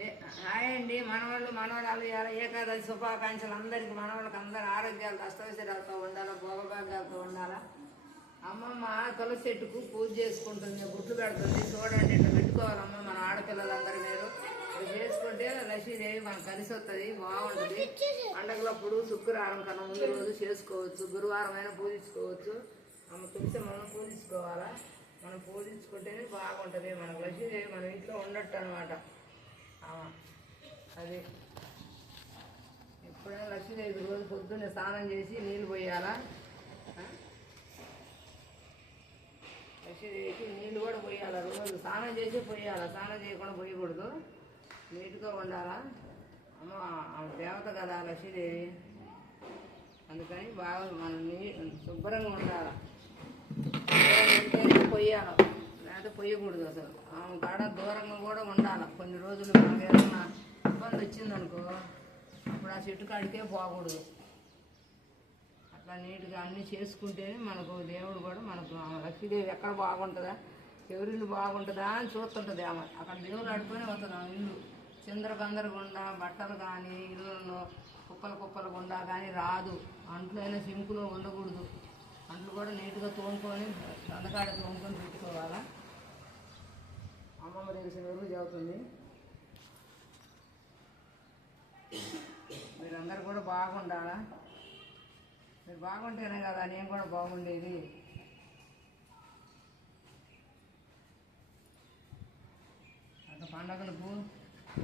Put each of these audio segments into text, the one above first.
Hi అండి, మనవరాలు ఏకాదశి శుభాకాంక్షలు అందరికి. మనవాళ్ళకి అందరు ఆరోగ్యాలతో అష్టైశ్వర్యాలతో ఉండాలా, భోగభాగ్యాలతో ఉండాలా. అమ్మమ్మ తులసి చెట్టుకు పూజ చేసుకుంటుంది, గుట్లు పెడుతుంది. చూడండి, ఇట్లా పెట్టుకోవాలమ్మ మన ఆడపిల్లలందరూ. మీరు ఇట్లా చేసుకుంటే లక్ష్మీదేవి మనకు కలిసి వస్తుంది, బాగుంటుంది. పండగలప్పుడు శుక్రవారం కన్నా ముందు రోజు చేసుకోవచ్చు, గురువారం అయినా పూజించుకోవచ్చు. అమ్మ తులసి మనం పూజించుకోవాలా. మనం పూజించుకుంటేనే బాగుంటుంది. మనకు లక్ష్మీదేవి మన ఇంట్లో ఉన్నట్టు అనమాట. అది ఎప్పుడైనా లక్ష్మీదేవి రోజు పొద్దున్నే స్నానం చేసి నీళ్ళు పోయాలా. లక్ష్మీదేవికి నీళ్ళు కూడా పోయాలా, రోజు స్నానం చేసి పోయాలా, స్నానం చేయకుండా పోయకూడదు, నీట్గా ఉండాలా. అమ్మ దేవత కదా లక్ష్మీదేవి, అందుకని బాగా మనం శుభ్రంగా ఉండాలి. పొయ్యాలి, లేకపోతే పొయ్యకూడదు. అసలు ఆమె కాడ దూరంగా కూడా ఉండాలి. కొన్ని రోజులు మనకు ఏదైనా ఇబ్బంది వచ్చిందనుకో, అప్పుడు ఆ చెట్టు కాడికే పోకూడదు. అట్లా నీట్గా అన్నీ చేసుకుంటేనే మనకు దేవుడు కూడా మనకు లక్ష్మీదేవి ఎక్కడ బాగుంటుందా, ఎవరిల్లు బాగుంటుందా అని చూస్తుంటుంది. ఆమె అక్కడ దేవుడు అడుపునే వస్తుంది. ఆమె ఇల్లు చిందరబందర గుండా, బట్టలు కానీ ఇల్లు కుప్పలు గుండా కానీ రాదు. అంట్లో అయినా సింకులో ఉండకూడదు. అంట్లు కూడా నీట్గా తోముకొని దండకాడ తోముకొని పెట్టుకోవాలా. అమ్మమ్మ తెలిసిన వరకు చదువుతుంది. మీరందరూ కూడా బాగుండాలా. మీరు బాగుంటేనే కదా నేను కూడా బాగుండేది. అట్లా పండగలకు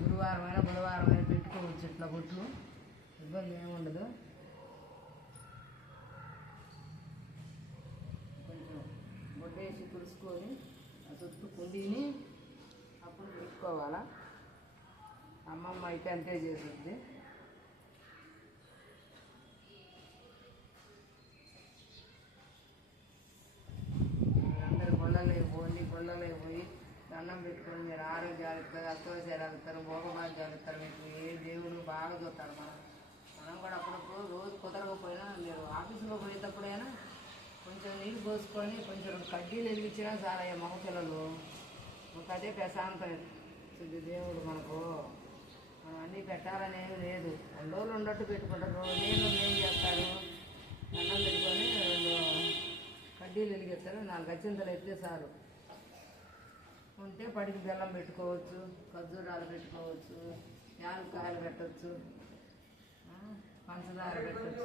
గురువారం అయినా బుధవారం అయినా పెట్టుకోవచ్చు ఇట్లా బొట్లు, ఇబ్బంది ఏముండదు. కొంచెం బొట్టేసి తుడుచుకొని ఆ చుట్టూ కుండీని అప్పుడు పెట్టుకోవాలా. అమ్మమ్మ అయితే అంతే చేస్తుంది. అందరు గుళ్ళలో పోయి దండం పెట్టుకొని మీరు ఆరోగ్యాలు ఇస్తారు, అష్టైశ్వర్యాలు ఇస్తారు, భోగభాగ్యాలు ఇస్తారు. మీకు ఏ దేవుడు బాగా చూస్తారు. మనం కూడా అప్పుడప్పుడు రోజు కుదరకపోయినా మీరు ఆఫీసులో పోయేటప్పుడైనా కొంచెం నీళ్ళు పోసుకొని కొంచెం కడ్డీలు వెలిగించినా చాలా మగపిల్లలు ఒక అదే ప్రశాంతం ఇస్తుంది. దేవుడు మనకు అన్నీ పెట్టాలని ఏమి లేదు, రోజులు ఉన్నట్టు పెట్టుకుంటారు. నేను ఏం చేస్తారు, దండం పెట్టుకొని కడ్డీలు వెలిగిస్తారు. 4 అచ్చింతలు ఎత్తే చాలు. ఉంటే పడికి బెల్లం పెట్టుకోవచ్చు, ఖర్జూరాలు పెట్టుకోవచ్చు, యాలక్కాయలు పెట్టచ్చు, పంచదార పెట్టచ్చు.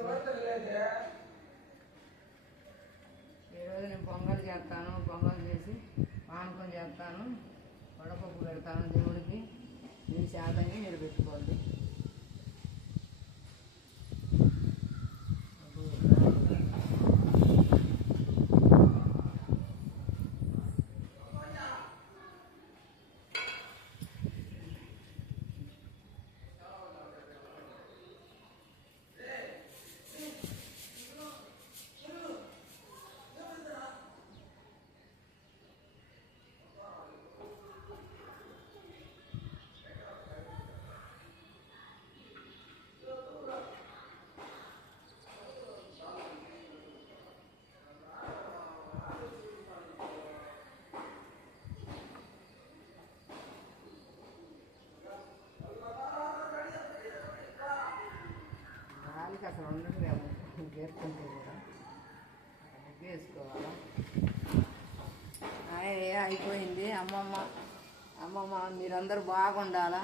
ఈరోజు నేను పొంగల్ చేస్తాను, పొంగల్ చేసి పానకం చేస్తాను, వడపప్పు పెడతాను దేవుడికి. మీ శాతంగా మీరు పెట్టుకోండి. అసలు ఉండట్లేము, గేరుకుంటూ కూడా వేసుకోవాలా. అయిపోయింది. అమ్మమ్మ మీరందరూ బాగుండాలా,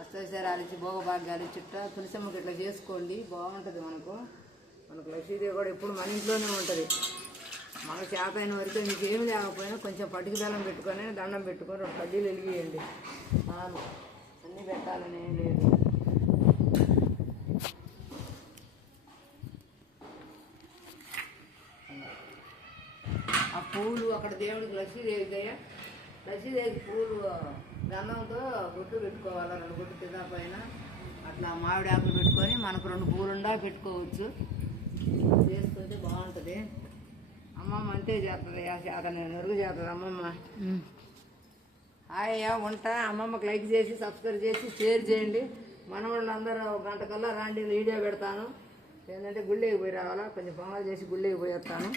అష్టైశ్వర్యాలు ఇచ్చి భోగభాగ్యాలు చుట్ట తులసమ్మకి ఇట్లా చేసుకోండి, బాగుంటుంది. మనకు లక్ష్మీదేవి కూడా ఎప్పుడు మన ఇంట్లోనే ఉంటుంది. మనకు చేతైన వరకు మీకు ఏమి లేకపోయినా కొంచెం పటికి బెల్లం పెట్టుకొని దండం పెట్టుకొని 2 కడ్డీలు వెలిగియండి చాలు. అన్నీ పెట్టాలని ఏం లేదు. ఆ పూలు అక్కడ దేవుడికి లక్ష్మీదేవి పూలు గంధంతో గుట్టు పెట్టుకోవాలి. 2 గుట్టు కింద పైన అట్లా మామిడి ఆకులు పెట్టుకొని మనకు 2 పూలుండా పెట్టుకోవచ్చు. చేసుకుంటే బాగుంటుంది. అమ్మమ్మ అంతే చేస్తుంది. నేను మెరుగు చేస్తుంది అమ్మమ్మ. హాయ్ ఉంటా. అమ్మమ్మకి లైక్ చేసి సబ్స్క్రైబ్ చేసి షేర్ చేయండి. మనవాళ్ళందరూ 1 గంట కల్లా రాండి, వీడియో పెడతాను. ఏంటంటే గుళ్ళేకి పోయి రావాలా, కొంచెం పొంగల్ చేసి గుళ్ళేకి పోయేస్తాను.